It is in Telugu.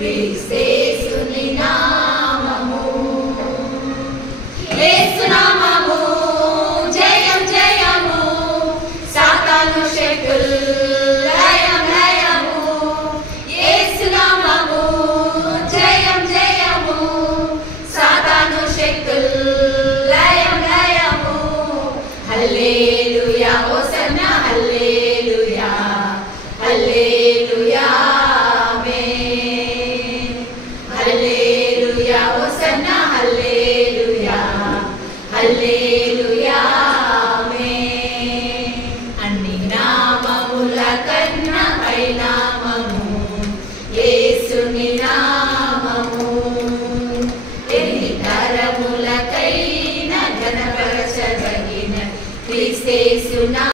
క్రీస్తేసుని నామము, యేసు నామము జయం జయము, సాతాను శక్తులు లయం లయము. యేసు నామము జయం జయము, సాతాను శక్తులు లయం లయము. హల్లెలూయా హోసన్నా హల్లెలూయా హల్లెలూయా ఆమేన్. హల్లెలూయా హోసన్నా హల్లెలూయా హల్లెలూయా ఆమేన్. అన్ని నామముల కన్నా పై నామము యేసుని నామము, ఎన్ని తరములకైనా ఘనపరచదగిన క్రీస్తేసు నామము.